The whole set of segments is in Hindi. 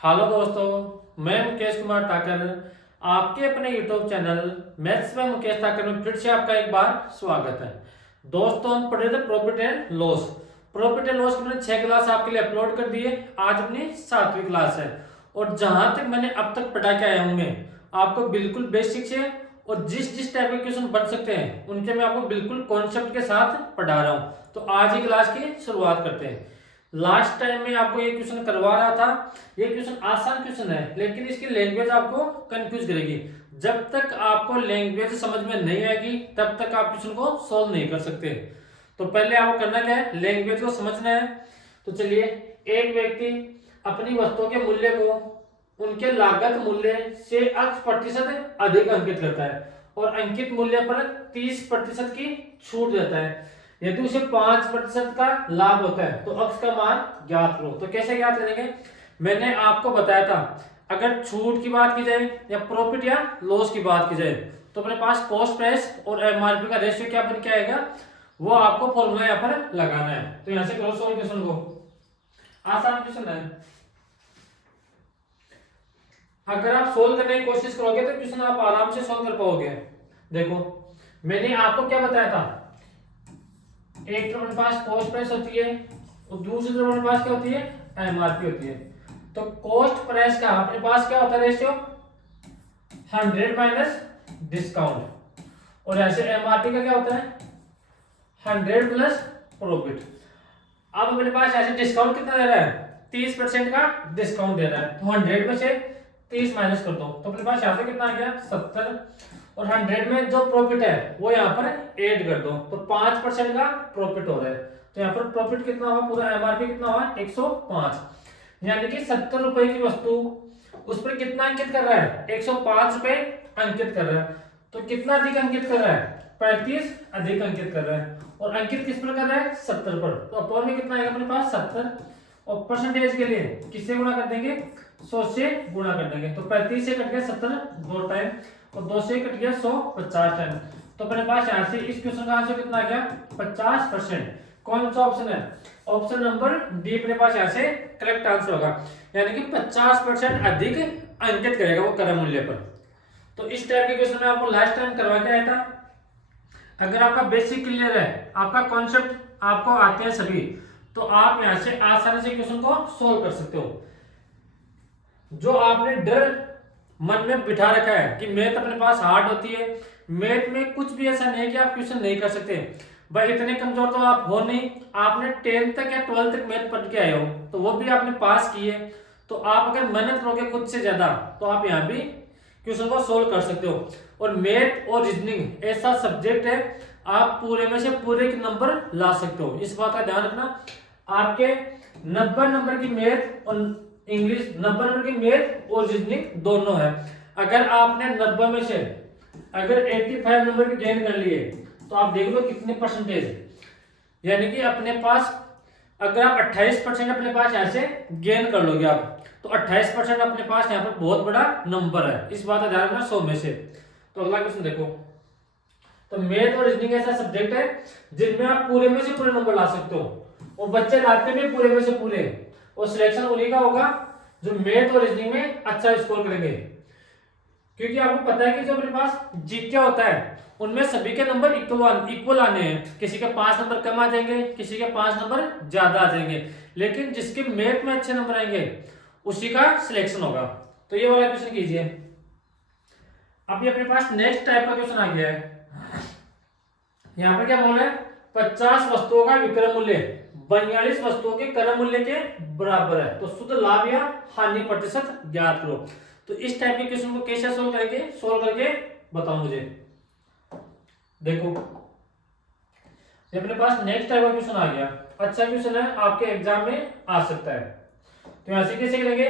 हेलो दोस्तों, मैं मुकेश कुमार ठाकर आपके अपने यूट्यूब चैनल मैथ्स में मुकेश ठाकर में फिर से आपका एक बार स्वागत है। दोस्तों, हम पढ़ रहे थे profit and loss. Profit and loss की मैंने 6 क्लास आपके लिए अपलोड कर दिए। आज अपनी 7वीं क्लास है और जहां तक मैंने अब तक पढ़ा के आया हूं मैं आपको बिल्कुल बेसिक से और जिस जिस टाइप के क्वेश्चन बन सकते हैं उनके मैं आपको बिल्कुल कॉन्सेप्ट के साथ पढ़ा रहा हूं। तो आज ही क्लास की शुरुआत करते हैं। लास्ट टाइम में आपको ये क्वेश्चन करवा रहा था। ये क्वेश्चन आसान क्वेश्चन है लेकिन इसकी लैंग्वेज आपको कंफ्यूज करेगी। जब तक आपको लैंग्वेज समझ में नहीं आएगी तब तक आप क्वेश्चन को सोल्व नहीं कर सकते। तो पहले आपको करना क्या है, लैंग्वेज को समझना है। तो चलिए, एक व्यक्ति अपनी वस्तुओं के मूल्य को उनके लागत मूल्य से 8% अधिक अंकित करता है और अंकित मूल्य पर 30% की छूट देता है। यदि उसे 5% का लाभ होता है तो अक्स का मान ज्ञात करो। तो कैसे ज्ञात करेंगे, मैंने आपको बताया था अगर छूट की बात की जाए या प्रॉफिट या लॉस की बात की जाए तो अपने पास कॉस्ट प्राइस और एमआरपी का रेशियो क्या बन के आएगा, वो आपको फॉर्मूला यहाँ पर लगाना है। तो यहां से करो सॉल्व क्वेश्चन को। आसान क्वेश्चन है, अगर आप सोल्व करने की कोशिश करोगे तो क्वेश्चन आप आराम से सोल्व कर पाओगे। देखो, मैंने आपको क्या बताया था, एक तरफ अपने पास कॉस्ट प्राइस होती है और दूसरी तरफ अपने पास क्या होती है, एमआरपी होती है। तो कॉस्ट प्राइस का अपने पास क्या होता है रेशियो, 100 माइनस डिस्काउंट, और ऐसे एमआरपी का क्या होता है 100 प्लस प्रॉफिट। अब अपने पास ऐसे डिस्काउंट कितना दे रहा है, 30% का डिस्काउंट दे रहा है। तो 100 में से 30 माइनस कर दो तो अपने पास यहाँ पे कितना आ गया 70, और 100 में जो प्रॉफिट है वो यहाँ पर ऐड कर दो तो 5% का प्रॉफिट हो रहा है। तो यहाँ पर प्रॉफिट कितना हुआ, पूरा एमआरपी कितना हुआ 105, यानी कि 70 रुपए की वस्तु उस पर कितना अंकित कर रहा है, 105 रुपए अंकित कर रहा है। तो कितना अधिक अंकित कर रहा है, 35 अधिक अंकित कर रहा है। और अंकित किस पर कर रहा है, 70 पर। तो अपॉन में कितना आएगा अपने पास 70, और परसेंटेज के लिए किससे गुणा कर देंगे, 100 से गुणा कर देंगे। तो 35 से कट गया 70 दो टाइम और 2 से कट गया 100 50 टाइम। तो अपने पास यहाँ से इस क्वेश्चन का आंसर कितना आ गया 50%। कौन सा ऑप्शन है, ऑप्शन नंबर डी अपने पास यहाँ से करेक्ट आंसर होगा, यानी कि 50% अधिक अंकित करेगा वो क्रय मूल्य पर। तो इस टाइप के क्वेश्चन में आपको लास्ट टाइम करवा के आया था। अगर आपका बेसिक क्लियर है, आपका कॉन्सेप्ट आपको आते हैं सभी, तो आप यहां से आसानी से क्वेश्चन को सोल्व कर सकते हो। जो आपने डर मन में बिठा रखा है कि मैथ अपने पास हार्ड होती है, मैथ में कुछ भी ऐसा नहीं है कि आप क्वेश्चन नहीं कर सकते। भाई इतने कमजोर तो आप हो नहीं, आपने 10th तक या 12th तक मैथ पढ़ के आए हो तो वो भी आपने पास किए। तो आप अगर मेहनत करोगे खुद से ज्यादा तो आप यहाँ भी क्वेश्चन को सोल्व कर सकते हो। और मैथ और रीजनिंग ऐसा सब्जेक्ट है आप पूरे में से पूरे के नंबर ला सकते हो, इस बात का ध्यान रखना। आपके 90 नंबर की मैथ और इंग्लिश, 90 नंबर की मैथ और रीजनिंग दोनों है। अगर आपने 90 में से अगर 85 नंबर भी गेन कर लिए तो आप देख लो कितने परसेंटेज, यानी कि अपने पास अगर आप 28% अपने पास यहाँ से गेन कर लोगे आप, तो 28% अपने पास यहाँ पर बहुत बड़ा नंबर है, इस बात का ध्यान रखना 100 में से। तो अगला क्वेश्चन देखो, तो मैथ और रीजनिंग ऐसा सब्जेक्ट है जिनमें आप पूरे में से पूरे नंबर ला सकते हो, और बच्चे लाते भी पूरे में से पूरे, और सिलेक्शन उन्हीं का होगा जो मैथ और रीजनिंग में अच्छा स्कोर करेंगे। क्योंकि आपको पता है कि जो अपने पास जीके होता है उनमें सभी के नंबर इक्वल आने हैं, किसी के 5 नंबर कम आ जाएंगे, किसी के 5 नंबर ज्यादा आ जाएंगे, लेकिन जिसके मैथ में अच्छे नंबर आएंगे उसी का सिलेक्शन होगा। तो ये वाला क्वेश्चन कीजिए। अभी अपने पास नेक्स्ट टाइप का क्वेश्चन आ गया है। यहाँ पर क्या बोल रहे हैं, 50 वस्तुओं का विक्रय मूल्य 42 वस्तुओं के क्रय मूल्य के बराबर है, तो शुद्ध लाभ या हानि प्रतिशत ज्ञात करो। तो इस टाइप के क्वेश्चन को कैसे सोल्व करेंगे, सोल्व करके बताओ मुझे। देखो, ये अपने पास नेक्स्ट टाइप का क्वेश्चन आ गया, अच्छा क्वेश्चन है, आपके एग्जाम में आ सकता है। तो यहां से कैसे करेंगे,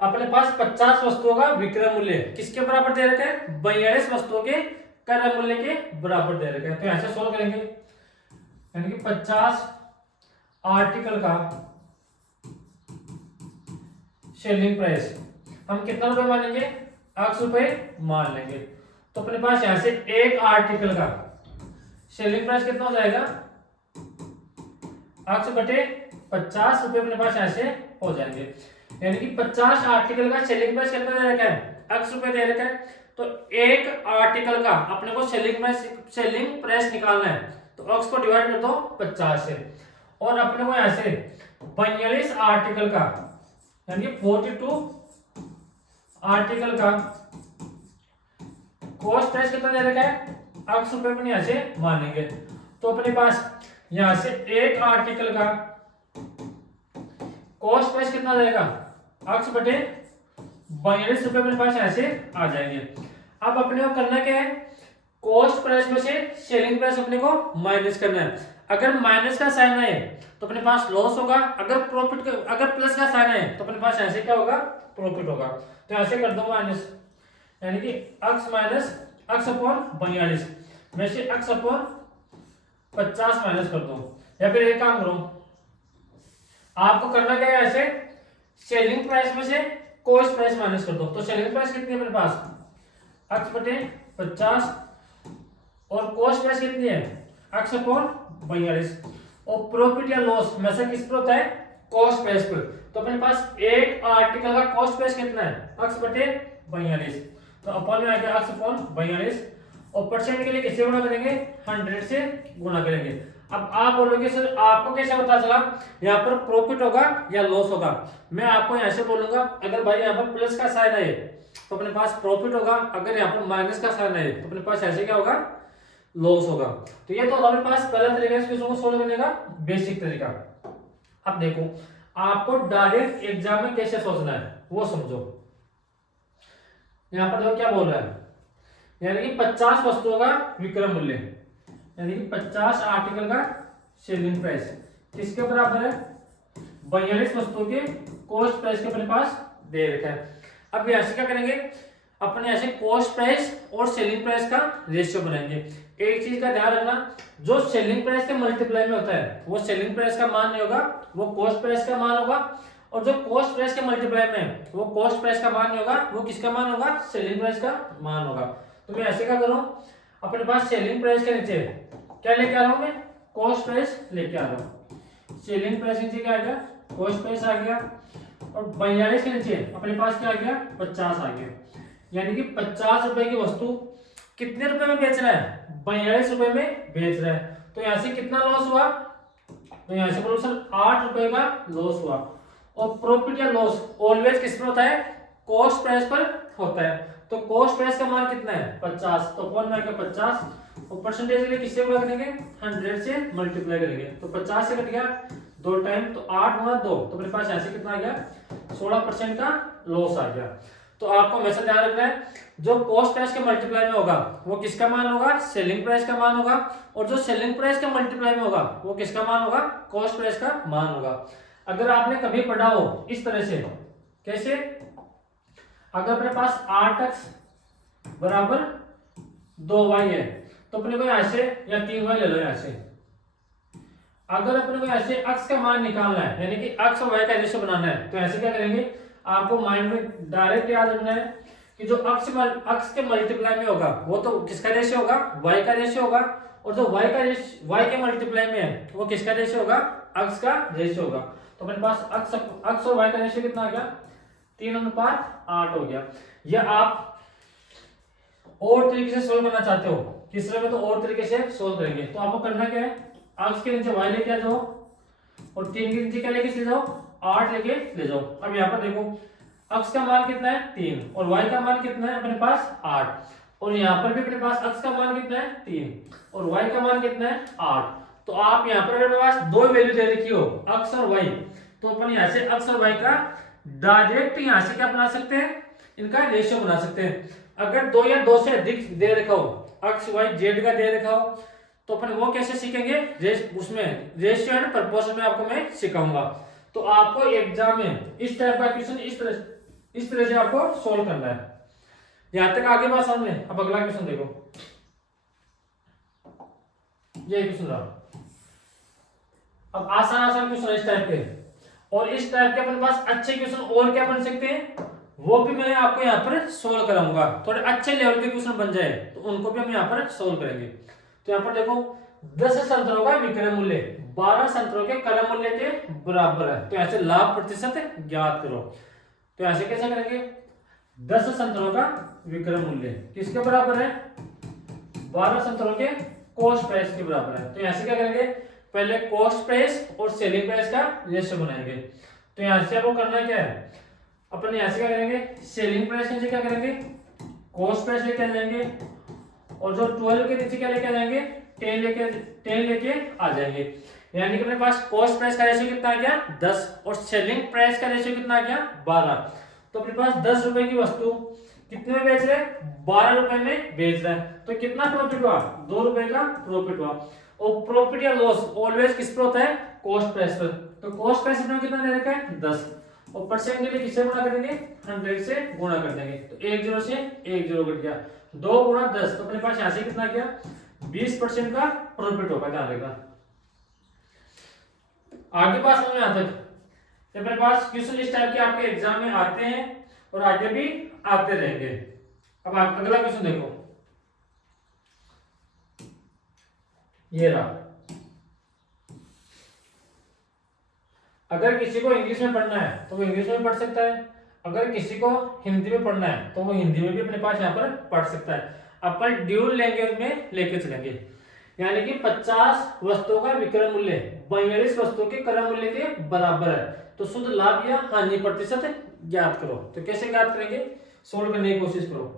अपने पास 50 वस्तुओं का विक्रय मूल्य किसके बराबर दे रखा है, 42 वस्तुओं के क्रय मूल्य के बराबर दे रखा है। तो यहां से सोल्व करेंगे, यानी कि 50 आर्टिकल का सेलिंग प्राइस हम कितना रुपए मानेंगे, 8 रुपए मान लेंगे। तो अपने पास यहां से एक आर्टिकल का सेलिंग प्राइस कितना हो जाएगा, 8 बटे 50 रुपए अपने पास यहां से हो जाएंगे। यानी कि 50 आर्टिकल का सेलिंग प्राइस कितना दे रखा है, x रुपए दे रखा है। तो एक आर्टिकल का अपने को सेलिंग प्राइस निकालना है, तो x को डिवाइड कर दो 50 से, और अपने को यहाँ से 42 आर्टिकल का यानी 42 आर्टिकल का कॉस्ट प्राइस कितना दे रखा है, x रुपए में यहाँ से मानेंगे। तो अपने पास यहाँ से एक आर्टिकल का कॉस्ट प्राइस कितना रहेगा, x बटे 42 रुपए अपने पास यहाँ से आ जाएंगे। अब अपने को करना क्या है, कॉस्ट प्राइस में से सेलिंग प्राइस अपने को माइनस करना है। अगर माइनस का साइन है तो अपने पास लॉस होगा, अगर प्लस का साइन है तो अपने पास ऐसे क्या होगा, प्रॉफिट होगा। तो ऐसे कर दो माइनस, यानी कि x माइनस x अपॉन 42 में से x अपॉन 50 माइनस कर दो। या फिर एक काम करो, आपको करना क्या है, ऐसे सेलिंग प्राइस में से कॉस्ट प्राइस माइनस कर दो। तो सेलिंग प्राइस कितनी है अपने पास, x बटे 50 और कॉस्ट प्राइस कितनी है, x अपॉन 42, और प्रॉफिट या लॉस में से किस पर होता है, कॉस्ट प्राइस पर। तो अपने पास एक आर्टिकल का कॉस्ट प्राइस कितना है, x बटे 42, तो अपॉन में आ गया x अपॉन 42, और परसेंट के लिए किससे गुणा करेंगे, 100 से गुणा करेंगे। अब आप बोलोगे सर आपको कैसे पता चला यहाँ पर प्रॉफिट होगा या लॉस होगा। मैं आपको यहाँ से बोलूंगा, अगर भाई यहाँ पर प्लस का साइन है तो अपने पास प्रॉफिट होगा, अगर यहाँ पर माइनस का साइन है तो अपने पास ऐसे क्या होगा, लॉस होगा। तो ये तो हमारे पास पहला तरीका है इसको सोल्व करने का, बेसिक तरीका। अब देखो आपको डायरेक्ट एग्जाम में कैसे सोचना है वो समझो। यहाँ पर देखो क्या बोल रहा है, यानी कि 50 वस्तुओं का विक्रय मूल्य, यानी कि 50 आर्टिकल का सेलिंग प्राइस किसके बराबर है, 42 वस्तुओं के कॉस्ट प्राइस के अपने पास दे रखा है। अब ऐसे क्या करेंगे, अपने ऐसे कॉस्ट प्राइस और सेलिंग प्राइस का रेशियो बनाएंगे। एक चीज का ध्यान रखना, जो सेलिंग प्राइस के मल्टीप्लाई में होता है वो सेलिंग प्राइस का मान नहीं होगा, वो कॉस्ट प्राइस का मान होगा, और जो कॉस्ट प्राइस के मल्टीप्लाई में वो कॉस्ट प्राइस का मान नहीं होगा, वो किसका मान होगा, सेलिंग प्राइस का मान होगा। तो मैं ऐसे क्या करूं, अपने पास सेलिंग प्राइस के नीचे क्या लेके आ रहा हूं, मैं कॉस्ट प्राइस लेके आ रहा हूं। सेलिंग प्राइस नीचे क्या आ गया, कॉस्ट प्राइस आ गया, और 42 के नीचे अपने पास क्या आ गया, 50 आ गया। यानी कि 50 रुपए की वस्तु कितने रुपए में बेच रहा है, 42 रुपए में बेच रहा है। तो यहाँ से कितना लॉस हुआ, तो यहाँ से बोलो सर 8 रुपए का लॉस हुआ। और प्रॉफिट या लॉस ऑलवेज किस पर होता है, कॉस्ट प्राइस पर होता है। तो कॉस्ट प्राइस का मान कितना है, 50, तो कौन में 50, और परसेंटेज के लिए किससे गुणा करेंगे, 100 से मल्टीप्लाई करेंगे। तो 50 से कट गया 2 टाइम, तो 8 गुणा 2, तो मेरे पास ऐसे कितना आ गया, 16% का लॉस आ गया। तो आपको हमेशा ध्यान रखना है, जो कॉस्ट प्राइस के मल्टीप्लाई में होगा वो किसका मान होगा, सेलिंग प्राइस का मान होगा, और जो सेलिंग प्राइस के मल्टीप्लाई में होगा वो किसका मान होगा, कॉस्ट प्राइस का मान होगा। अगर आपने कभी पढ़ा हो इस तरह से, कैसे, अगर अपने पास 8x बराबर 2y है तो अपने को यहाँ से या 3y ले लो यहाँ से। अगर अपने को ऐसे x का मान निकालना है, यानी कि x और y का रेशियो बनाना है, तो ऐसे क्या करेंगे, आपको माइंड में डायरेक्ट याद रखना है कि जो x के मल्टीप्लाई में होगा वो तो किसका रेशियो होगा, y का रेशियो होगा, और जो y के मल्टीप्लाई में है वो किसका रेशियो होगा, x का रेशियो होगा। तो अपने पास x और y का रेशियो कितना आ गया, 3:8 हो गया। या आप और तरीके से सोल्व करना चाहते हो तीसरे में, तो और तरीके से सोल्व करेंगे। तो आपको करना क्या है, x के नीचे y लेके आ जाओ, और 3 के नीचे क्या लेके ले जाओ, 8 लेके ले जाओ। अब यहाँ पर देखो x का मान कितना है, 3, और y का मान कितना है अपने पास, 8, और यहाँ पर भी अपने पास x का मान कितना है, 3, और y का मान कितना है, 8। तो आप यहाँ पर अपने पास दो वैल्यू दे रखी हो, x और y, तो अपन यहाँ से x और y का डायरेक्ट यहाँ से क्या बना सकते हैं, इनका रेशियो बना सकते हैं। अगर 2 या 2 से अधिक दे रखा हो, x y z का दे रखा हो, तो अपन वो कैसे सीखेंगे, उसमें रेशियो एंड प्रपोर्शन में आपको मैं सिखाऊंगा। तो आपको एग्जाम में इस टाइप का क्वेश्चन इस तरह से आपको सोल्व करना है। यहां तक आगे बात समझ में। अब अगला क्वेश्चन देखो, ये क्वेश्चन रहा। अब आसान क्वेश्चन इस टाइप के, और इस टाइप के अपने पास अच्छे क्वेश्चन और क्या बन सकते हैं वो भी मैं आपको यहाँ पर सोल्व कराऊंगा। थोड़े अच्छे लेवल के क्वेश्चन बन जाए तो उनको भी हम यहाँ पर सोल्व करेंगे। तो यहाँ पर देखो 10 संतरों का विक्रय मूल्य 12 संतरों के क्रय मूल्य के बराबर है, तो ऐसे लाभ प्रतिशत ज्ञात करो। तो ऐसे कैसे करेंगे, 10 संतरों का विक्रय मूल्य किसके बराबर है, 12 संतरों के कॉस्ट प्राइस के बराबर है। तो ऐसे क्या करेंगे, पहले कॉस्ट प्राइस और सेलिंग प्राइस का रेशियो बनाएंगे। तो यहां से आपको करना क्या है, अपन यहां से क्या करेंगे, सेलिंग प्राइस के नीचे क्या करेंगे, कॉस्ट प्राइस लेके आ जाएंगे, और जो 12 के नीचे क्या लेके आ जाएंगे, 10 लेके आ जाएंगे। यानी कि अपने पास कॉस्ट प्राइस का रेशियो कितना आ गया, 10, और सेलिंग प्राइस का रेशियो कितना आ गया, 12। तो अपने पास 10 रुपए की वस्तु कितने में बेच रहे हैं, 12 रुपए में बेच रहा है, तो कितना प्रॉफिट हुआ, 2 रुपए का प्रॉफिट हुआ। और प्रॉफिट या लॉस ऑलवेज किस पर होता है, कॉस्ट प्राइस पर। तो कॉस्ट प्राइस अपने कितना दे रखा है, 10, और परसेंट के लिए किससे गुणा करेंगे, 100 से गुणा कर देंगे। तो 1 0 से 1 0 कट गया, 2 गुणा 10, तो अपने पास यहाँ से कितना गया, 20% का प्रॉफिट होगा, ध्यान रखना। आगे पास में यहाँ तक अपने पास क्वेश्चन इस टाइप के आपके एग्जाम में आते हैं और आगे भी आते रहेंगे। अब आप अगला क्वेश्चन देखो, ये रहा। अगर किसी को इंग्लिश में पढ़ना है तो वो इंग्लिश में पढ़ सकता है, अगर किसी को हिंदी में पढ़ना है तो वो हिंदी में भी अपने पास यहाँ पर पढ़ सकता है। अपन ड्यूल लैंग्वेज में लेके चलेंगे, यानी कि 50 वस्तुओं का विक्रय मूल्य 42 वस्तुओं के क्रय मूल्य के बराबर है, तो शुद्ध लाभ या हानि प्रतिशत ज्ञात करो। तो कैसे ज्ञात करेंगे, सोल्व करने की कोशिश करो।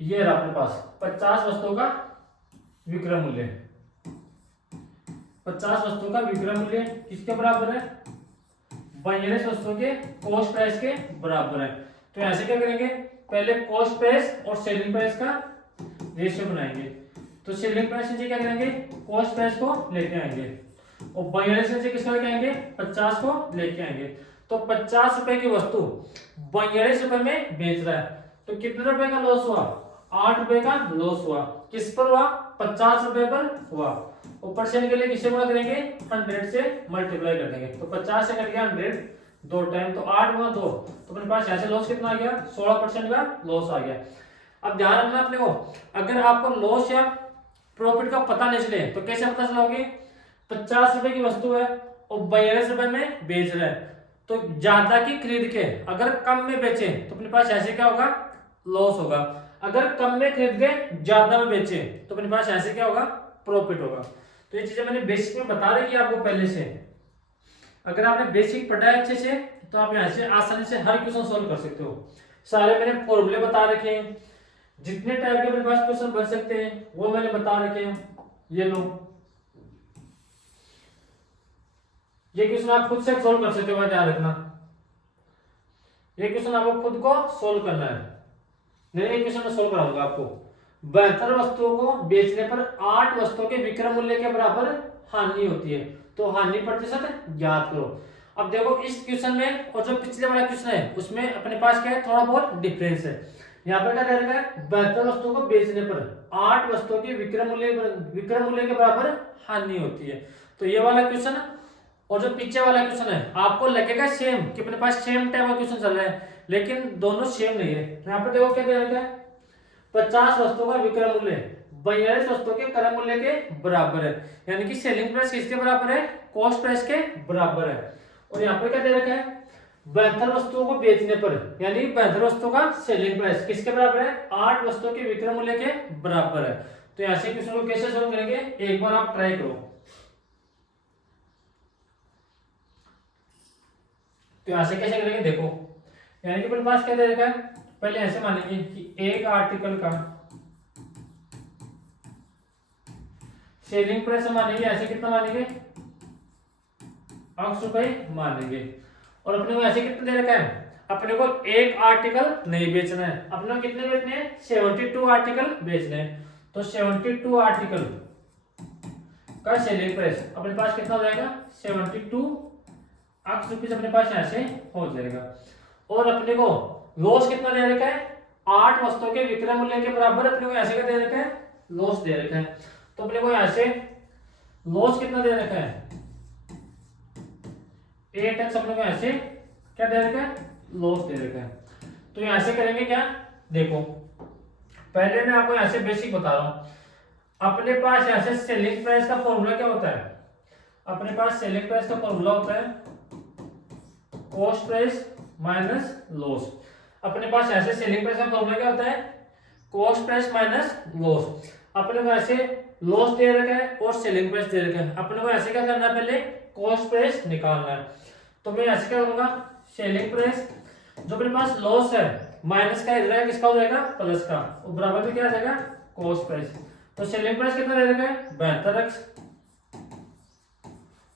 ये रहा अपने पास 50 वस्तुओं का विक्रय मूल्य, 50 वस्तुओं का विक्रय मूल्य किसके बराबर है, 42 वस्तुओं के कॉस्ट प्राइस के बराबर है। तो ऐसे क्या करेंगे, पहले कॉस्ट प्राइस और सेलिंग प्राइस का रेशियो बनाएंगे। तो सेलिंग प्राइस से क्या करेंगे, कॉस्ट प्राइस को लेके आएंगे, और 42 से किसको लेके आएंगे, 50 को लेके आएंगे। तो 50 रुपए की वस्तु 42 रुपए में बेच रहा है, तो कितने रुपए का लॉस हुआ, 8 रुपए का लॉस हुआ। किस पर हुआ, 50 रुपए पर हुआ। और परसेंट के लिए किससे गुणा करेंगे, 100 से मल्टीप्लाई कर देंगे। तो 50 से कट गया 100 दो टाइम, तो 8 गुणा 2, तो अपने पास ऐसे लॉस कितना आ गया, 16% का लॉस आ गया। अब ध्यान रखना अपने को, अगर आपको लॉस या प्रॉफिट का पता नहीं चले तो कैसे पता चलाओगे, 50 रुपए की वस्तु है और 42 रुपए में बेच रहा है, तो ज्यादा की खरीद के अगर कम में बेचे तो अपने पास ऐसे क्या होगा, लॉस होगा। अगर कम में खरीद के ज्यादा में बेचे तो अपने पास ऐसे क्या होगा, प्रॉफिट होगा। तो ये चीजें मैंने बेसिक में बता रखी है आपको पहले से। अगर आपने बेसिक पढ़ा है अच्छे से तो आप यहाँ से आसानी से हर क्वेश्चन सॉल्व कर सकते हो। सारे मैंने फॉर्मूले बता रखे हैं, जितने टाइप के अपने पास क्वेश्चन बन सकते हैं वो मैंने बता रखे हैं। ये लो, ये क्वेश्चन आप खुद से सॉल्व कर सकते हो, ध्यान रखना। ये क्वेश्चन आपको खुद को सॉल्व करना है, नहीं एक क्वेश्चन में सॉल्व कराऊंगा आपको। 72 वस्तुओं को बेचने पर 8 वस्तुओं के विक्रय मूल्य के बराबर हानि होती है, तो हानि प्रतिशत ज्ञात करो। अब देखो इस क्वेश्चन में और जो पिछले वाला क्वेश्चन है उसमें अपने पास क्या है, थोड़ा बहुत डिफरेंस है। यहाँ पर क्या दे रखा है, 72 वस्तुओं को बेचने पर 8 वस्तुओं के विक्रय मूल्य के बराबर हानि होती है। तो ये वाला क्वेश्चन और जो पीछे वाला क्वेश्चन है आपको लगेगा सेम कि अपने पास सेम टाइप का क्वेश्चन चल रहा है, लेकिन दोनों सेम नहीं है। यहाँ पर देखो क्या दे रखा है, 50 वस्तुओं का विक्रय मूल्य 42 वस्तुओं के क्रय मूल्य के बराबर है, यानी कि सेलिंग प्राइस किसके बराबर है, कॉस्ट प्राइस के बराबर है। और यहाँ पर क्या दे रखा है, 72 वस्तुओं को बेचने पर यानी 72 वस्तुओं का सेलिंग प्राइस किसके बराबर है, 8 वस्तुओं के विक्रय मूल्य के बराबर है। तो ऐसे क्वेश्चन को कैसे सॉल्व करेंगे, एक बार आप ट्राई करो। तो ऐसे कैसे करेंगे देखो, यानी कि अपने पास क्या दे रखा है, पहले ऐसे मानेंगे कि एक आर्टिकल का सेलिंग प्राइस मानेंगे, ऐसे कितना मानेंगे, 8 रुपए मानेंगे। और अपने को ऐसे कितना दे रखा है, अपने को एक आर्टिकल नहीं बेचना है, अपने को कितने बेचने हैं, 72 आर्टिकल बेचने हैं। तो 72 आर्टिकल का सेलिंग प्राइस अपने पास कितना हो जाएगा, 72 रुपीज अपने पास ऐसे हो जाएगा। और अपने को लॉस कितना दे रखा है, 8 वस्तुओं के विक्रय मूल्य के बराबर अपने को ऐसे क्या दे रखा है, लॉस दे रखा है। तो अपने को ऐसे लॉस कितना दे रखा है, 8x अपने को ऐसे क्या दे रखा है, लॉस दे रखा है। तो यहां से करेंगे क्या, देखो पहले मैं आपको ऐसे बेसिक बता रहा हूँ। अपने पास ऐसे सेलिंग प्राइस का फॉर्मूला क्या होता है? अपने पास सेलिंग प्राइस का फॉर्मूला होता है कॉस्ट प्राइस माइनस लॉस। अपने पास ऐसे सेलिंग प्राइस का फॉर्मूला क्या होता है? Cost price minus loss. अपने को ऐसे लॉस दे रखा है और सेलिंग प्राइस दे रखा है। अपने को ऐसे क्या करना है? पहले कॉस्ट प्राइस निकालना है। तो मैं ऐसे क्या करूंगा? सेलिंग प्राइस जो अपने पास लॉस है माइनस का इधर किसका हो जाएगा? प्लस का, और बराबर में क्या आ जाएगा? Cost price. तो सेलिंग प्राइस कितना दे रखा है? 72x,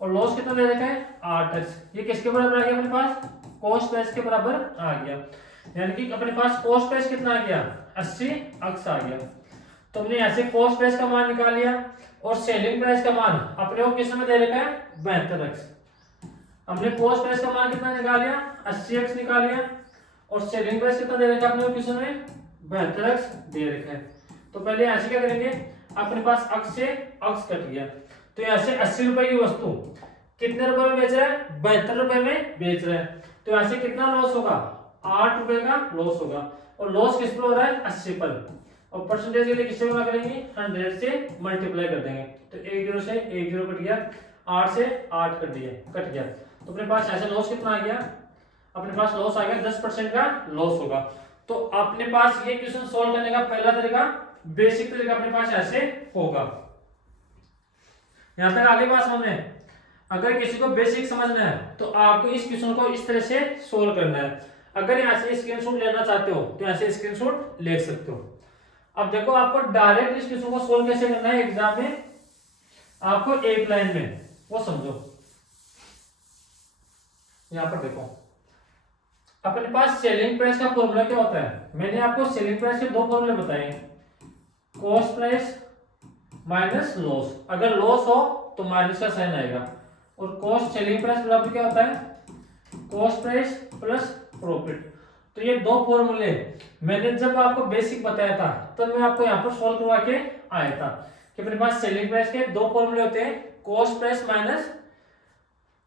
और लॉस कितना दे रखा है? 8x। ये किसके बराबर आ गया अपने पास? कॉस्ट प्राइस के बराबर आ गया। यानी कि अपने पास कॉस्ट प्राइस कितना आ गया? 80x आ गया। तो हमने ऐसे कॉस्ट प्राइस का मान निकाल लिया, और सेलिंग प्राइस का मान अपने को किस में दे रखा है? 72x। हमने कॉस्ट प्राइस का मान कितना निकाल लिया? 80x निकाल लिया, और सेलिंग प्राइस कितना दे रखा है अपने को? किस में? 72x दे रखा है। तो पहले ऐसे क्या करेंगे? अपने पास अक्स से अक्स कट गया, तो ऐसे 80 रुपए की वस्तु कितने रुपए में बेच रहा है? 72 रुपए में बेच रहा है। तो ऐसे कितना लॉस होगा? 8 रुपए का लॉस होगा। और लॉस किस पर हो रहा है? 80 पर। और परसेंटेज के लिए किससे गुणा करेंगे? 100 से मल्टीप्लाई कर देंगे। तो 1 0 से 1 0 कट गया, 8 से 8 कट गया। तो अपने पास ऐसे लॉस कितना आ गया? अपने पास लॉस आ गया 10% का लॉस होगा। तो अपने पास ये क्वेश्चन सॉल्व करने का पहला तरीका, बेसिक तरीका अपने पास ऐसे होगा। यहां तक आगे बात समझ में? अगर किसी को बेसिक समझना है तो आपको इस क्वेश्चन को इस तरह से सोल्व करना है। अगर ऐसे स्क्रीनशॉट लेना चाहते हो तो ऐसे स्क्रीनशॉट ले सकते हो। अब देखो आपको डायरेक्ट इस क्वेश्चन को सोल्व कैसे करना है एग्जाम में, आपको एक लाइन में वो समझो। यहां पर देखो अपने पास सेलिंग प्राइस का फॉर्मूला क्या होता है? मैंने आपको सेलिंग प्राइस के दो फॉर्मूले बताए, कॉस्ट प्राइस माइनस लॉस। अगर लॉस हो तो माइनस का साइन आएगा, और कॉस्ट सेलिंग प्राइस बराबर क्या होता है? Cost price plus profit. तो ये दो फॉर्मूले मैंने जब आपको बेसिक बताया था तब मैं आपको यहाँ पर सॉल्व करवा के आया था कि अपने पास सेलिंग प्राइस के दो फॉर्मूले होते हैं, कॉस्ट प्राइस माइनस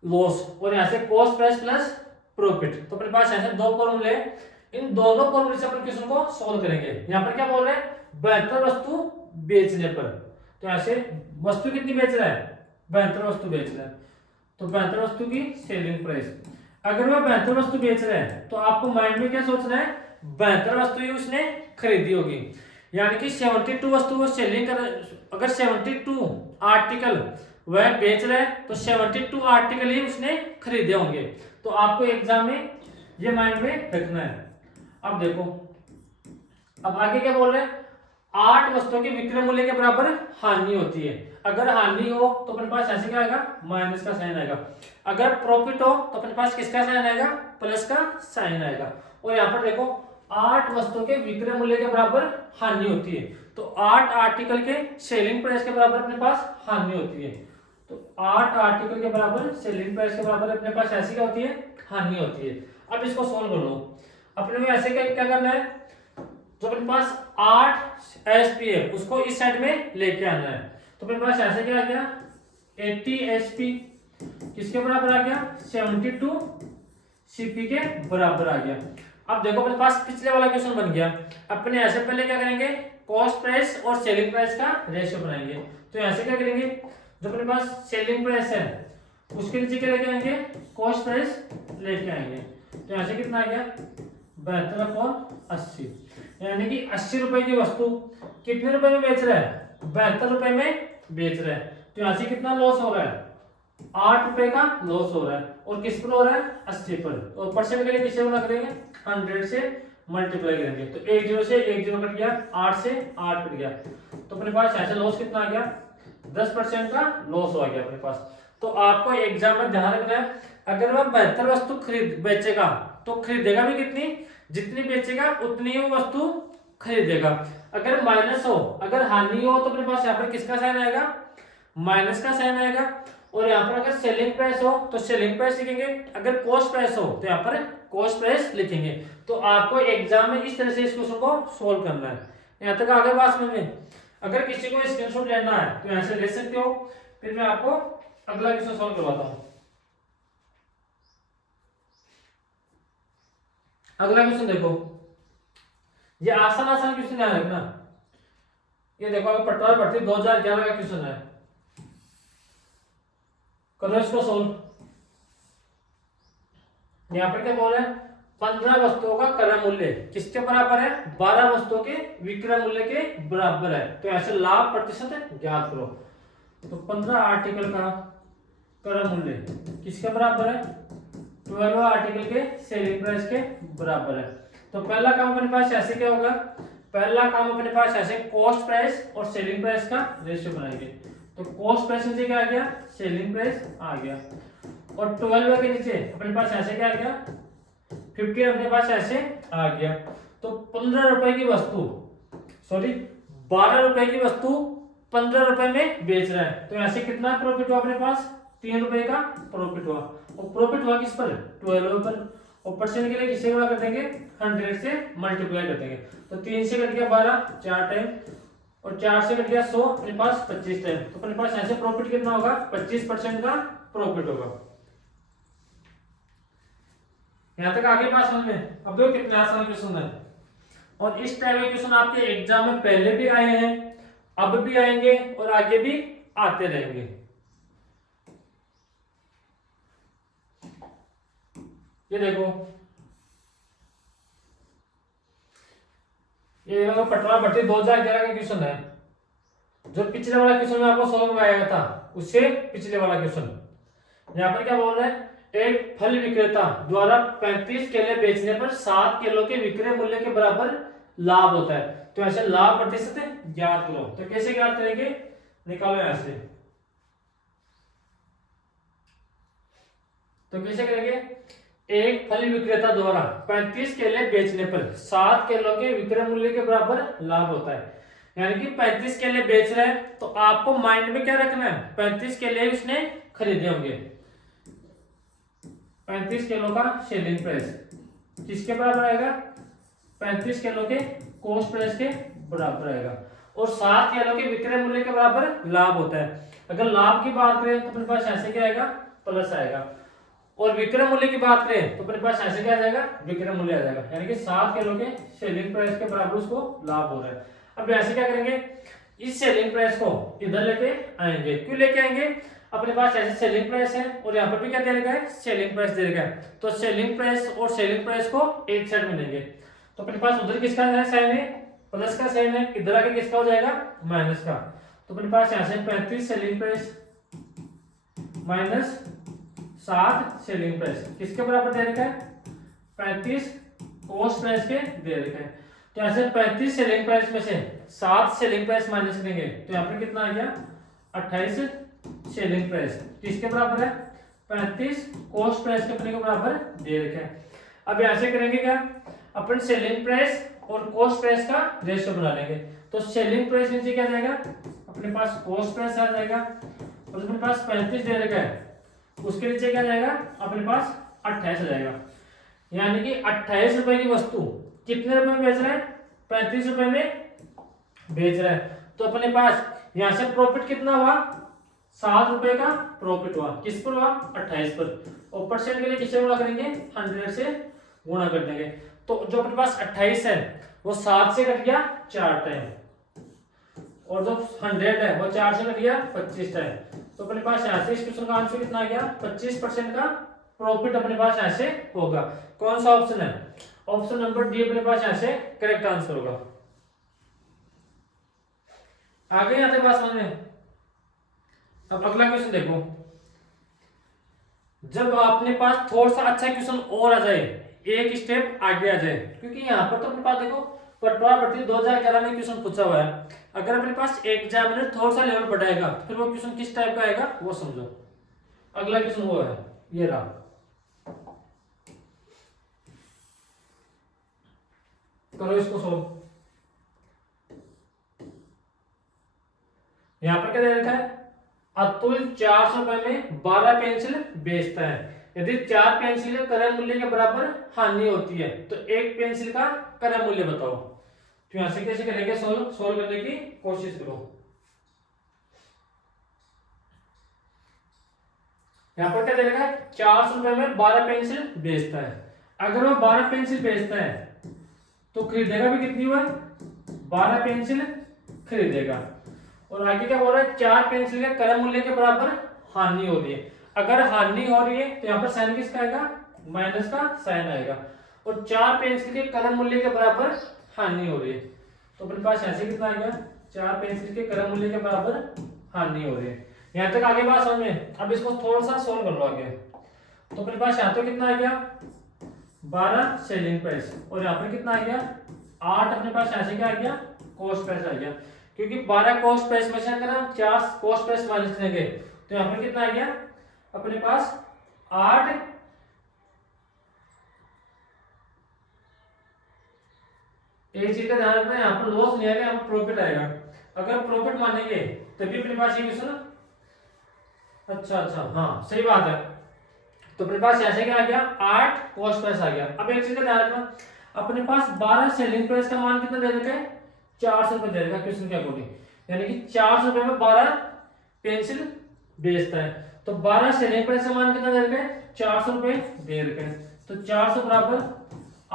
लॉस, और यहाँ से कॉस्ट प्राइस प्लस प्रॉफिट। तो अपने पास ऐसे दो फॉर्मूले, इन दोनों फॉर्मूले से अपन क्वेश्चन को सॉल्व करेंगे। यहाँ पर क्या बोल रहे हैं? 72 वस्तु बेचने पर। तो ऐसे वस्तु कितनी बेच रहा है? 72 वस्तु बेच रहा है। तो 72 वस्तु की सेलिंग प्राइस। अगर वह 72 वस्तु बेच रहा है तो आपको माइंड में क्या सोचना है? 72 वस्तु ही उसने खरीदी होगी, यानी कि 72 वस्तु वो सेलिंग कर। अगर 72 आर्टिकल वह बेच रहा है तो 72 आर्टिकल ही उसने खरीदे होंगे। तो आपको एग्जाम में ये माइंड में रखना है। अब देखो अब आगे क्या बोल रहे हैं? 8 वस्तुओं के विक्रय मूल्य के बराबर हानि होती है। अगर हानि हो तो अपने पास ऐसे क्या आएगा? माइनस का साइन आएगा। अगर प्रॉफिट हो तो अपने पास किसका साइन आएगा? प्लस का साइन आएगा। और यहाँ पर देखो 8 वस्तुओं के विक्रय मूल्य के बराबर हानि होती है, तो 8 आर्टिकल के सेलिंग प्राइस के बराबर अपने पास हानि होती है। तो 8 आर्टिकल के बराबर सेलिंग प्राइस के बराबर अपने पास ऐसी क्या होती है? हानि होती है। अब इसको सोल्व कर लो। अपने को ऐसे क्या करना है? जो अपने पास 8 एसपी है उसको इस साइड में लेके आना है। तो अपने पास ऐसे क्या आ गया? 80 एसपी किसके बराबर आ गया? 72 सीपी के बराबर आ गया। अब देखो अपने पास पिछले वाला क्वेश्चन बन गया। अपने ऐसे पहले क्या करेंगे? कॉस्ट प्राइस और सेलिंग प्राइस का रेशियो बनाएंगे। तो ऐसे क्या करेंगे? जो अपने पास सेलिंग प्राइस है उसके नीचे क्या लेके आएंगे? कॉस्ट प्राइस लेके आएंगे। तो यहाँ से कितना आ गया? 72/80, यानी कि 80 रुपए की वस्तु कितने रुपए में बेच रहा है? 72 रुपए में बेच रहा है। तो यहाँ से कितना लॉस हो रहा है? 8 रुपए का लॉस हो रहा है। और किस पर हो रहा है? 80 पर। और परसेंट के लिए किससे गुणा करेंगे? 100 से मल्टीप्लाई करेंगे। तो 1 0 से 1 0 कट गया, 8 से 8 कट गया। तो अपने पास ऐसे लॉस कितना आ गया? 10% का लॉस हो गया अपने पास। तो आपको एग्जाम में ध्यान रखना है, अगर वह 72 वस्तु खरीद बेचेगा तो खरीदेगा भी कितनी? जितनी बेचेगा उतनी ही वो वस्तु खरीदेगा। अगर माइनस हो, अगर हानि हो, तो अपने पास यहाँ पर किसका साइन आएगा? माइनस का साइन आएगा। और यहाँ पर अगर सेलिंग प्राइस हो तो सेलिंग प्राइस लिखेंगे, अगर कॉस्ट प्राइस हो तो यहाँ पर कॉस्ट प्राइस लिखेंगे। तो आपको एग्जाम में इस तरह से इस क्वेश्चन को सोल्व करना है। यहाँ तक आगे बात समझ में? अगर किसी को स्क्रीनशॉट लेना है तो यहाँ से ले सकते हो। फिर मैं आपको अगला क्वेश्चन सोल्व करवाता हूँ। अगला क्वेश्चन देखो, ये आसान आसान क्वेश्चन ध्यान रखना। ये देखो अगर पटवार भर्ती 2011 का क्वेश्चन है, करो इसको सोल्व। यहाँ पर क्या बोल रहे हैं, 15 वस्तुओं का क्रय मूल्य किसके बराबर है, 12 वस्तुओं के विक्रय मूल्य के बराबर है। तो ऐसे लाभ प्रतिशत ज्ञात करो। तो 15 आर्टिकल का क्रय मूल्य किसके बराबर है, 12 आर्टिकल के सेलिंग प्राइस के बराबर है। तो पहला काम अपने पास ऐसे क्या होगा, पहला काम अपने पास ऐसे कॉस्ट प्राइस और सेलिंग प्राइस का रेशियो बनाएंगे। तो कॉस्ट प्राइस नीचे क्या आ गया, सेलिंग प्राइस आ गया, और 12 के नीचे अपने पास ऐसे क्या आ गया, 15 अपने पास ऐसे आ गया। तो 15 रुपए की वस्तु, सॉरी 12 रुपए की वस्तु 15 रुपए में बेच रहा है। तो ऐसे कितना प्रॉफिट हुआ अपने पास, 3 रुपए का प्रॉफिट हुआ। और प्रॉफिट हुआ किस पर, 12 पर। और परसेंट के लिए किससे गुणा कर देंगे, 100 से मल्टीप्लाई कर देंगे। तो 3 से कट गया 12 4 टाइम, और 4 से कट गया 100, अपने पास 25 टाइम। तो अपने पास ऐसे प्रॉफिट कितना होगा, 25% का प्रॉफिट होगा। यहां तक आगे बात समझ में। अब देखो कितने आसान क्वेश्चन है, और इस टाइप के क्वेश्चन आपके एग्जाम में पहले भी आए हैं, अब भी आएंगे और आगे भी आते रहेंगे। ये देखो, ये देखो पटवार भर्ती 2011 का क्वेश्चन है। जो पिछले वाला क्वेश्चन में आपको सॉल्व में आया था, उससे पिछले वाला क्वेश्चन। यहाँ पर क्या बोल रहे हैं, एक फल विक्रेता द्वारा 35 केले बेचने पर 7 किलो के विक्रय मूल्य के बराबर लाभ होता है। तो ऐसे लाभ प्रतिशत ज्ञात करो। तो कैसे ज्ञात करेंगे, निकालो ऐसे। तो कैसे करेंगे, एक फल विक्रेता द्वारा 35 केले बेचने पर 7 किलो के विक्रय मूल्य के बराबर लाभ होता है। यानी कि 35 केले बेच रहे हैं, तो आपको माइंड में क्या रखना है, 35 केले उसने खरीदे होंगे। 35 किलो का सेलिंग प्राइस किसके बराबर आएगा, 35 किलो के कॉस्ट प्राइस के बराबर आएगा। और 7 किलो के विक्रय मूल्य के बराबर लाभ होता है। अगर लाभ की बात करें तो अपने पास ऐसे क्या आएगा, प्लस आएगा। और विक्रय मूल्य की बात करें तो अपने पास ऐसे क्या आ जाएगा, विक्रय मूल्य आ जाएगा। यानी कि 7 किलो के सेलिंग प्राइस के बराबर उसको लाभ हो रहा है। अब ऐसे क्या करेंगे, इस सेलिंग प्राइस को इधर लेके आएंगे। क्यों लेके आएंगे, अपने पास ऐसे सेलिंग प्राइस है और यहाँ पर भी क्या दे रखा है, सेलिंग प्राइस दे रखा है। तो सेलिंग प्राइस और सेलिंग प्राइस को एक साइड में लेंगे। तो अपने पास उधर किसका है साइन है, प्लस का साइन है, इधर आके किसका हो जाएगा, माइनस का। तो अपने पास यहाँ से 35 selling price minus 7 selling price किसके बराबर दे रखा है, 35 कॉस्ट प्राइस के दे रखा है। तो ऐसे 35 सेलिंग प्राइस में से 7 सेलिंग प्राइस माइनस करेंगे तो यहाँ पर कितना आ गया, 28 सेलिंग प्राइस किसके बराबर है, 35 कॉस्ट प्राइस के अपने के बराबर दे रखा है। अब ऐसे करेंगे क्या, अपन सेलिंग प्राइस और कॉस्ट प्राइस का रेशियो बना लेंगे। तो सेलिंग प्राइस नीचे क्या जाएगा, अपने पास कॉस्ट प्राइस आ जाएगा, और अपने पास 35 दे रखा है, उसके नीचे क्या जाएगा, अपने पास 28 आ जाएगा। यानी कि 28 रुपए की वस्तु कितने रुपए में बेच रहा है, 35 रुपए में बेच रहा है। तो अपने पास यहां से प्रॉफिट कितना हुआ, 7 रुपए का प्रॉफिट हुआ। किस पर हुआ, 28 पर। और परसेंट के लिए किससे गुणा करेंगे, 100 से गुणा कर देंगे। तो जो अपने पास 28 है वो 7 से कट गया 4 टाइम, और जो 100 है वो 4 से कट गया 25 टाइम। तो अपने पास यहाँ से इस क्वेश्चन का आंसर कितना आ गया, 25% का प्रॉफिट अपने पास ऐसे होगा। कौन सा ऑप्शन है, ऑप्शन नंबर डी अपने पास ऐसे करेक्ट आंसर होगा। आगे यहाँ तक बात समझ में। अब अगला क्वेश्चन देखो, जब अपने पास थोड़ा सा अच्छा क्वेश्चन और आ जाए, एक स्टेप आगे आ जाए, क्योंकि यहाँ पर तो अपने पास देखो पटवार भर्ती 2011 में क्वेश्चन पूछा हुआ है। अगर अपने पास एग्जामिनर थोड़ा सा लेवल बढ़ाएगा फिर वो क्वेश्चन किस टाइप का आएगा वो समझो। अगला क्वेश्चन वो है, ये रहा, करो इसको सोल्व। यहां पर क्या दे रखा है, अतुल 400 रुपए में 12 पेंसिल बेचता है। यदि 4 पेंसिल के क्रय मूल्य के बराबर हानि होती है तो एक पेंसिल का क्रय मूल्य बताओ। तो यहां से कैसे करेंगे, सोल्व करने की कोशिश करो। यहां पर क्या दे रखा है, 400 रुपए में 12 पेंसिल बेचता है। अगर वो 12 पेंसिल बेचता है तो खरीदेगा भी कितनी हुआ, 12 पेंसिल खरीदेगा। और आगे क्या बोल रहा है, 4 पेंसिल के क्रय मूल्य के बराबर हानि हो रही है। अगर हानि हो रही है तो यहाँ पर साइन किसका आएगा, माइनस का साइन आएगा। और 4 पेंसिल के क्रय मूल्य के बराबर हानि हो रही है, तो अपने पास ऐसे कितना आएगा, 4 पेंसिल के क्रय मूल्य के बराबर हानि हो रही है। यहाँ तक आगे बात समझ में। अब इसको थोड़ा सा सोल्व कर लो आगे। तो अपने पास यहाँ तो कितना आ गया, 12 सेलिंग प्राइस, और यहाँ पर कितना आ गया, 8 अपने पास ऐसे क्या आ गया, कॉस्ट प्राइस आ गया। क्योंकि 12 कॉस्ट प्राइस में से अगर हम 4 कॉस्ट प्राइस माइनस करेंगे तो यहाँ पर कितना आ गया अपने पास 8। एक चीज का ध्यान रखना, यहाँ पर लॉस नहीं आएगा, यहाँ पर प्रॉफिट आएगा। अगर प्रॉफिट मानेंगे तभी अपने पास ये क्वेश्चन, अच्छा हाँ सही बात है। तो अपने पास ऐसे क्या आ गया, 8 कॉस्ट प्राइस आ गया। अब एक चीज का ध्यान रखना, अपने पास 12 सेलिंग प्राइस का मान कितना दे रखा है, 400 रुपए दे रखा है क्वेश्चन के अकॉर्डिंग, यानी कि 400 रुपए में 12 पेंसिल बेचता है। तो 12 सेलिंग प्राइस का मान कितना दे रखा है, 400 रुपए दे रखा है। तो 400 बराबर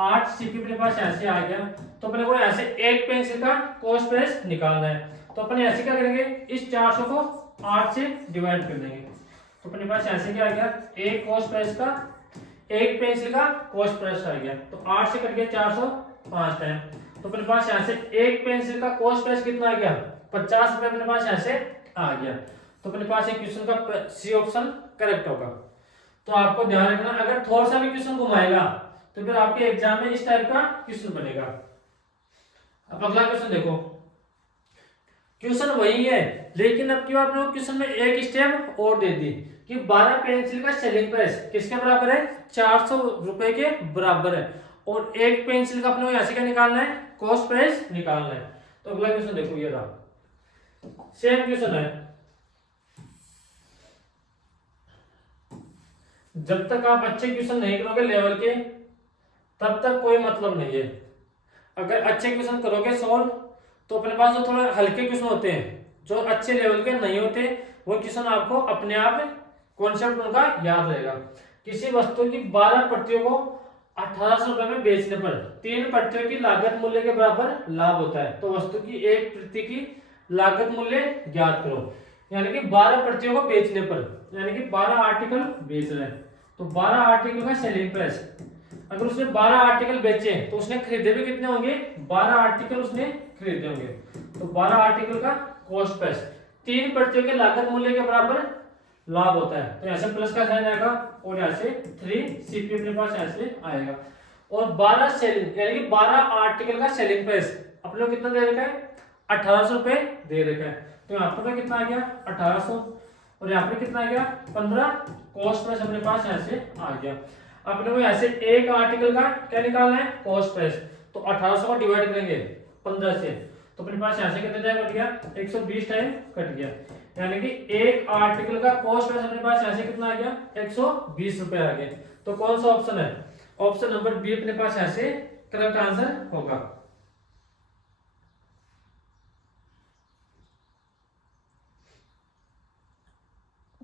8 सीपी अपने पास ऐसे आ गया। तो अपने को ऐसे एक पेंसिल का कॉस्ट प्राइस निकालना है, तो अपने ऐसे क्या करेंगे, इस 400 को 8 से डिवाइड कर देंगे। तो अपने पास ऐसे क्या आ गया, एक कॉस्ट प्राइस का, एक पेंसिल का कॉस्ट प्राइस आ गया। तो 8 से कट गया 400 5 टाइम। तो अपने पास ऐसे एक पेंसिल का कॉस्ट प्राइस कितना आ गया, 50 रुपए अपने पास ऐसे आ गया। तो अपने पास एक क्वेश्चन का सी ऑप्शन करेक्ट होगा। तो आपको ध्यान रखना, अगर थोड़ा सा भी क्वेश्चन घुमाएगा तो फिर आपके एग्जाम में इस टाइप का क्वेश्चन बनेगा। अब अगला क्वेश्चन देखो, क्वेश्चन वही है लेकिन अब क्यों आपने क्वेश्चन में एक स्टेप और दे दी कि 12 पेंसिल का सेलिंग प्राइस किसके बराबर है, 400 रुपए के बराबर है, और एक पेंसिल का अपने ऐसे क्या निकालना है, कॉस्ट प्राइस निकालना है। तो अगला क्वेश्चन देखो, ये रहा, सेम क्वेश्चन है। जब तक आप अच्छे क्वेश्चन नहीं करोगे लेवल के, तब तक कोई मतलब नहीं है। अगर अच्छे क्वेश्चन करोगे सॉल्व, तो अपने पास जो थोड़े हल्के क्वेश्चन होते हैं, जो अच्छे लेवल के नहीं होते, वो क्वेश्चन आपको अपने आप कॉन्सेप्ट उनका याद रहेगा। किसी वस्तु की 12 प्रतियों को 1800 रुपए में बेचने पर 3 प्रतियों की लागत मूल्य के बराबर लाभ होता है, तो वस्तु की एक प्रति की लागत मूल्य ज्ञात करो। यानी कि 12 प्रतियों को बेचने पर, यानी कि 12 आर्टिकल बेच रहे हैं, तो 12 आर्टिकल का सेलिंग प्राइस, अगर उसने 12 आर्टिकल बेचे तो उसने खरीदे भी कितने होंगे, 12 आर्टिकल उसने खरीदे होंगे। तो 12 आर्टिकल का कॉस्ट प्राइस 3 प्रतियों के लागत मूल्य के बराबर लाभ होता है, तो ऐसे प्लस का साइन आएगा, और ऐसे 3 सीपी अपने पास ऐसे आएगा। और 12 सेलिंग, यानी कि 12 आर्टिकल का सेलिंग प्राइस अपने को कितना दे रखा है, 1800 रुपए दे रखा है। तो यहाँ पर कितना आ गया 1800, और यहाँ पे कितना आ गया 15 कॉस्ट प्राइस अपने पास ऐसे आ गया। अपने को ऐसे एक आर्टिकल का क्या निकालना है, कॉस्ट प्राइस, तो 1800 को डिवाइड करेंगे 15 से, तो अपने पास ऐसे कितने टाइम कट गया, 120 टाइम कट गया। यानी कि एक आर्टिकल का कॉस्ट प्राइस अपने पास ऐसे कितना आ गया, 120 रुपए आ गए। तो कौन सा ऑप्शन है, ऑप्शन नंबर बी अपने पास ऐसे करेक्ट आंसर होगा।